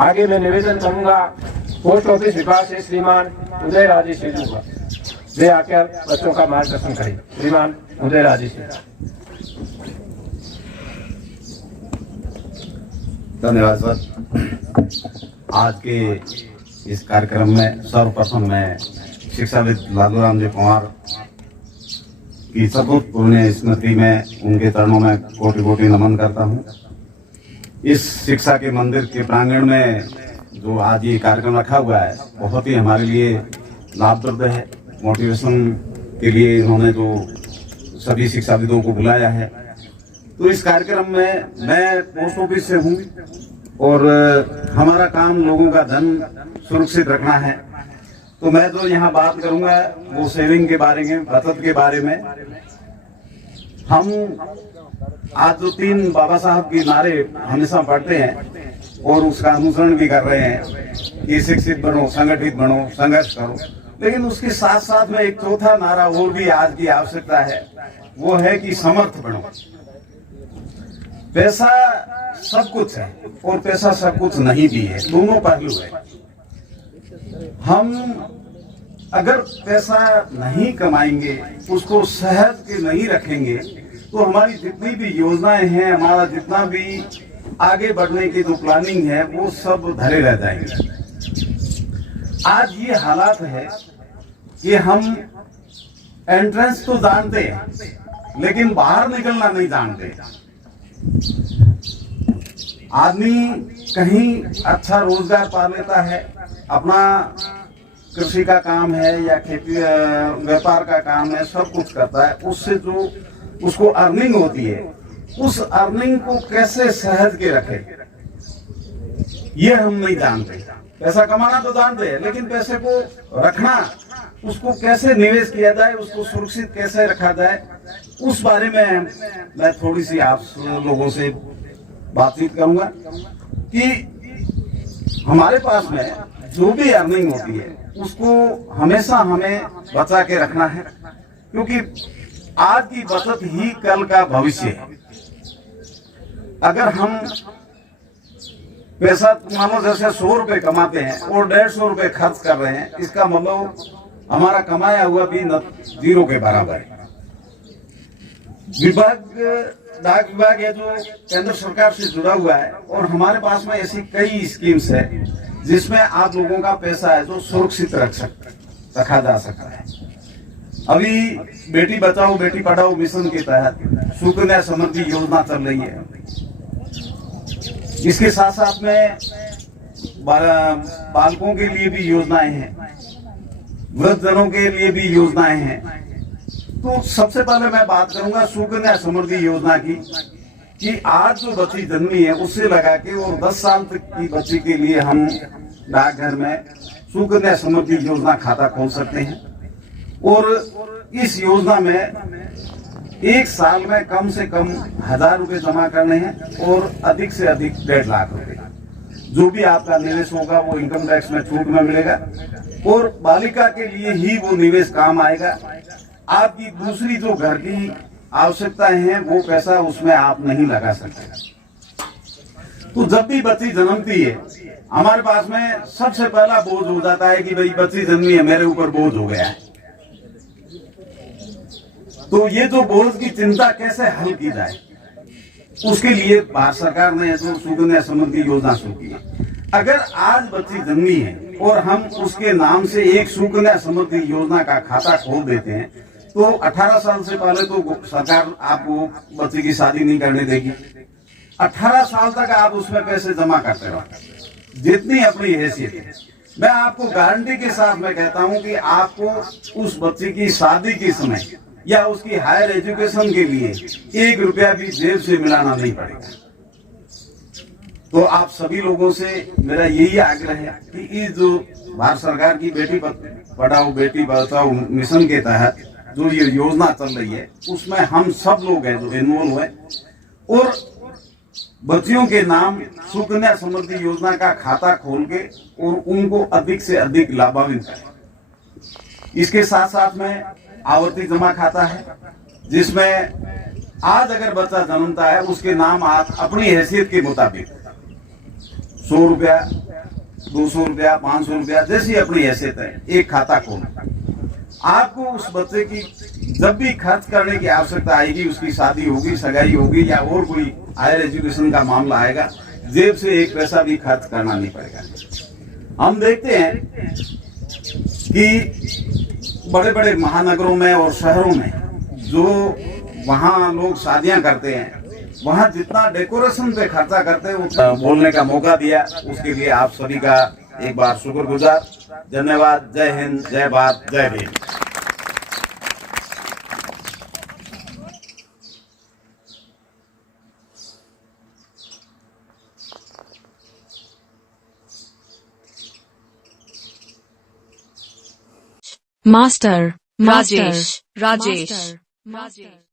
आगे मैं निवेदन करूंगा पोस्ट ऑफिस विभाग से श्रीमान उदय राजेश सेजू का, वे आकर बच्चों का मार्गदर्शन करें। श्रीमान उदय राजेश सेजू। धन्यवाद सर। आज के इस कार्यक्रम में सर्वप्रथम मैं शिक्षाविद लालूराम जी कुमार की सतुत पुण्य स्मृति में उनके चरणों में कोटि कोटि नमन करता हूँ। इस शिक्षा के मंदिर के प्रांगण में जो आज ये कार्यक्रम रखा हुआ है बहुत ही हमारे लिए लाभप्रद है। मोटिवेशन के लिए इन्होंने जो सभी शिक्षाविदों को बुलाया है, तो इस कार्यक्रम में मैं पोस्ट ऑफिस से हूँ और हमारा काम लोगों का धन सुरक्षित रखना है। तो मैं जो यहाँ बात करूंगा वो सेविंग के बारे में, बचत के बारे में। हम आज जो 3 बाबा साहब की नारे हमेशा पढ़ते हैं और उसका अनुसरण भी कर रहे हैं कि शिक्षित बनो, संगठित बनो, संघर्ष करो, लेकिन उसके साथ साथ में एक चौथा नारा और भी आज की आवश्यकता है, वो है कि समर्थ बनो। पैसा सब कुछ है और पैसा सब कुछ नहीं भी है, दोनों पहलू है। हम अगर पैसा नहीं कमाएंगे, उसको सहज के नहीं रखेंगे, तो हमारी जितनी भी योजनाएं हैं, हमारा जितना भी आगे बढ़ने की जो प्लानिंग है, वो सब धरे रह जाएंगे। आज ये हालात है कि हम एंट्रेंस तो जानते हैं लेकिन बाहर निकलना नहीं जानते। आदमी कहीं अच्छा रोजगार पा लेता है, अपना कृषि का काम है या खेती व्यापार का काम है, सब कुछ करता है, उससे जो उसको अर्निंग होती है, उस अर्निंग को कैसे सहज के रखे ये हम नहीं जानते। पैसा कमाना तो जानते हैं, लेकिन पैसे को रखना, उसको कैसे निवेश किया जाए, उसको सुरक्षित कैसे रखा जाए, उस बारे में मैं थोड़ी सी आप लोगों से बातचीत करूंगा कि हमारे पास में जो भी अर्निंग होती है उसको हमेशा हमें बचा के रखना है, क्योंकि आज की बचत ही कल का भविष्य है। अगर हम पैसा मानो जैसे 100 रुपए कमाते हैं और 150 रुपए खर्च कर रहे हैं, इसका मतलब हमारा कमाया हुआ भी जीरो के बराबर है। डाक विभाग है जो केंद्र सरकार से जुड़ा हुआ है और हमारे पास में ऐसी कई स्कीम्स है जिसमें आप लोगों का पैसा है जो सुरक्षित रखा जा सकता है। अभी बेटी बचाओ बेटी पढ़ाओ मिशन के तहत सुकन्या समृद्धि योजना चल रही है। इसके साथ साथ में बालकों के लिए भी योजनाएं हैं, वृद्धजनों के लिए भी योजनाएं हैं। तो सबसे पहले मैं बात करूंगा सुकन्या समृद्धि योजना की कि आज जो बच्ची जन्मी है उससे लगा के और 10 साल तक की बच्ची के लिए हम डाकघर में सुकन्या समृद्धि योजना खाता खोल सकते हैं। और इस योजना में 1 साल में कम से कम 1000 रुपए जमा करने हैं और अधिक से अधिक 1.5 लाख रुपए। जो भी आपका निवेश होगा वो इनकम टैक्स में छूट में मिलेगा और बालिका के लिए ही वो निवेश काम आएगा। आपकी दूसरी जो घर की आवश्यकताएं हैं वो पैसा उसमें आप नहीं लगा सकते। तो जब भी बच्ची जन्मती है हमारे पास में सबसे पहला बोझ हो जाता है कि भाई बच्ची जन्मी है, मेरे ऊपर बोझ हो गया है। तो ये जो बोझ की चिंता कैसे हल की जाए, उसके लिए भारत सरकार ने जो सुकन्या समृद्धि योजना शुरू की है। अगर आज बच्ची जन्मी है और हम उसके नाम से एक सुकन्या समृद्धि योजना का खाता खोल देते हैं, तो 18 साल से पहले तो सरकार आपको बच्चे की शादी नहीं करने देगी। 18 साल तक आप उसमें पैसे जमा करते रहो, जितनी अपनी हैसियत है। मैं आपको गारंटी के साथ मैं कहता हूं कि आपको उस बच्चे की शादी के समय या उसकी हायर एजुकेशन के लिए 1 रुपया भी जेब से मिलाना नहीं पड़ेगा। तो आप सभी लोगों से मेरा यही आग्रह है कि इस जो भारत सरकार की बेटी पढ़ाओ बेटी बचाओ मिशन के तहत जो ये योजना चल रही है उसमें हम सब लोग हैं जो इन्वॉल्व है और बच्चियों के नाम सुकन्या समृद्धि योजना का खाता खोल के और उनको अधिक से अधिक लाभान्वित करें। इसके साथ साथ में आवर्ती जमा खाता है जिसमें आज अगर बच्चा जन्मता है उसके नाम आप अपनी हैसियत के मुताबिक 100 रुपया 200 रुपया, 500 रुपया, जैसी अपनी हैसियत है, एक खाता खोलो। आपको उस बच्चे की जब भी खर्च करने की आवश्यकता आएगी, उसकी शादी होगी, सगाई होगी या और कोई हायर एजुकेशन का मामला आएगा, जेब से एक पैसा भी खर्च करना नहीं पड़ेगा। हम देखते हैं कि बड़े बड़े महानगरों में और शहरों में जो वहाँ लोग शादियां करते हैं, वहाँ जितना डेकोरेशन पे खर्चा करते हैं, उतना बोलने का मौका दिया, उसके लिए आप सभी का एक बार शुक्रगुजार। धन्यवाद। जय हिंद, जय भारत, जय भीम। Master Rajesh